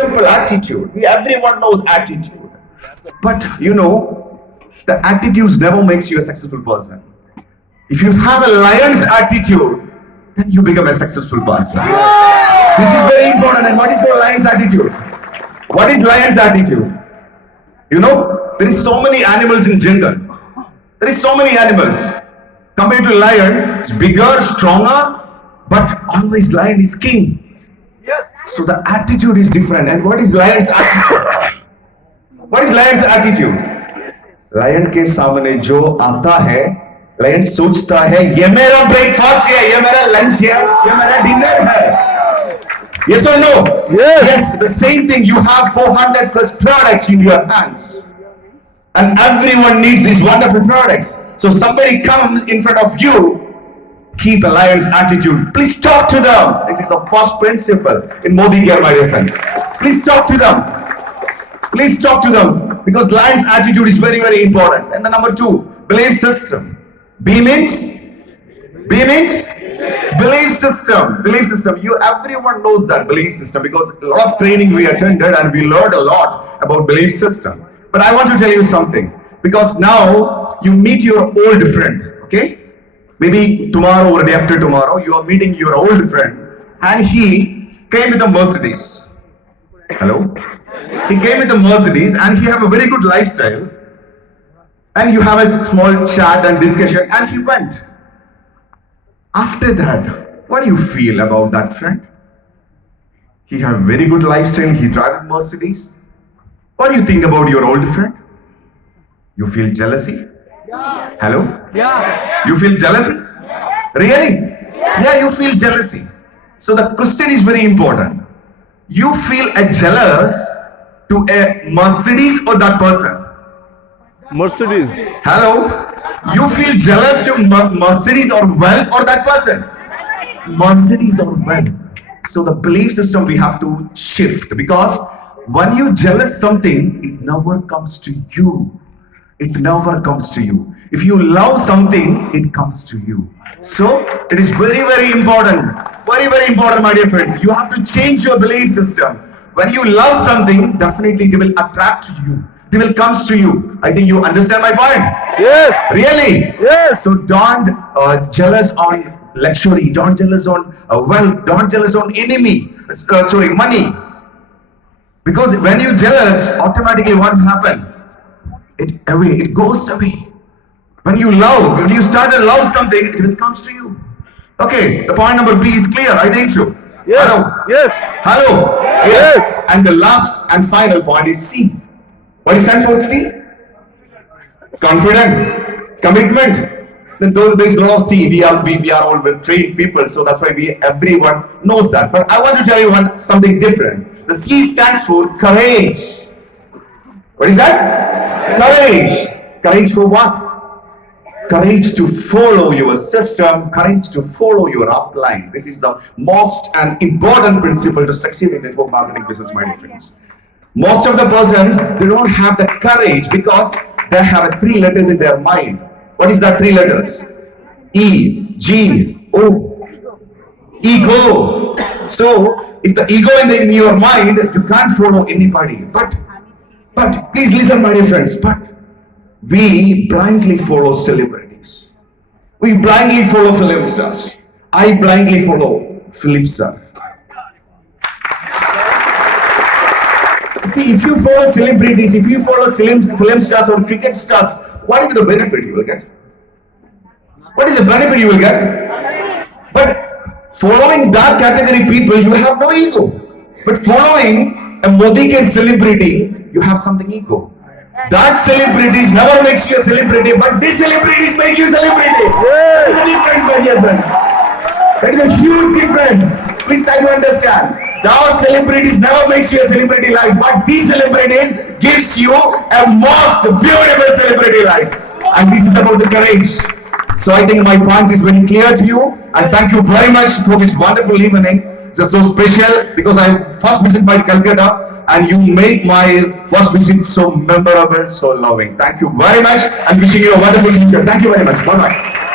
simple attitude. Everyone knows attitude. But the attitudes never makes you a successful person. If you have a lion's attitude, then you become a successful person. This is very important. And what is your lion's attitude? What is lion's attitude? There is so many animals in jungle. There is so many animals. Compared to lion, it's bigger, stronger, but always lion is king. Yes. So the attitude is different. And what is lion's attitude? What is lion's attitude? Lion के सामने जो आता है, lion सोचता है ये मेरा breakfast है, ये मेरा लंच है, ये मेरा डिनर है. Yes or no? Yes. Yes. The same thing. You have 400 plus products in your hands, and everyone needs these wonderful products. So somebody comes in front of you, keep a lion's attitude. Please talk to them. This is the first principle in Modi Care, my dear friends. Please talk to them. Please talk to them, because lion's attitude is very, very important. And the number 2, belief system. B means belief system. Belief system. Everyone knows that belief system, because a lot of training we attended and we learned a lot about belief system. But I want to tell you something, because now you meet your old friend, okay? Maybe tomorrow or day after tomorrow, you are meeting your old friend, and he came with a Mercedes. Hello? He came with a Mercedes, and he have a very good lifestyle. And you have a small chat and discussion, and he went. After that, what do you feel about that friend? He have a very good lifestyle, he drive a Mercedes. What do you think about your old friend? You feel jealousy? Yeah. Hello? Yeah. You feel jealousy? Really? Yeah, you feel jealousy. So the question is very important. You feel a jealous to a Mercedes or that person? Mercedes. Hello? You feel jealous to Mercedes or wealth or that person? Mercedes or wealth. So the belief system we have to shift, because when you jealous something, it never comes to you. It never comes to you. If you love something, it comes to you. So it is very, very important. Very, very important, my dear friends. You have to change your belief system. When you love something, definitely they will attract you. They will come to you. I think you understand my point. Yes. Really? Yes. So don't jealous on luxury. Don't jealous on wealth. Don't jealous on money. Because when you jealous, automatically what happen? It goes away. When you start to love something, it will comes to you. Okay, the point number B is clear. I think so. Yes. Hello. Yes. Hello. Yes. And the last and final point is C. What is stands for C? Confident, commitment. Then there is no C. We are all trained people, so that's why everyone knows that. But I want to tell you something different. The C stands for courage. What is that? Courage. Courage for what? Courage to follow your system, courage to follow your upline. This is the most and important principle to succeed in network marketing business, my dear friends. Most of the persons, they don't have the courage because they have 3 letters in their mind. What is that 3 letters? E, G, O. Ego. So, if the ego in your mind, you can't follow anybody. But please listen, my dear friends. But we blindly follow celebrities. We blindly follow film stars. I blindly follow Philip sir. See, if you follow celebrities, if you follow film stars or cricket stars, what is the benefit you will get? What is the benefit you will get? But following that category people, you have no ego. But following a Modi Care celebrity, you have something ego. That celebrities never makes you a celebrity, but these celebrities make you a celebrity. That is a difference, my dear friend. That is a huge difference. Please try to understand. Those celebrities never makes you a celebrity life, but these celebrities gives you a most beautiful celebrity life. And this is about the courage. So I think my point is very clear to you, and thank you very much for this wonderful evening. It's so special because I first visited my Calcutta, and you make my first visit so memorable, so loving. Thank you very much, and wishing you a wonderful future. Thank you very much. Bye bye.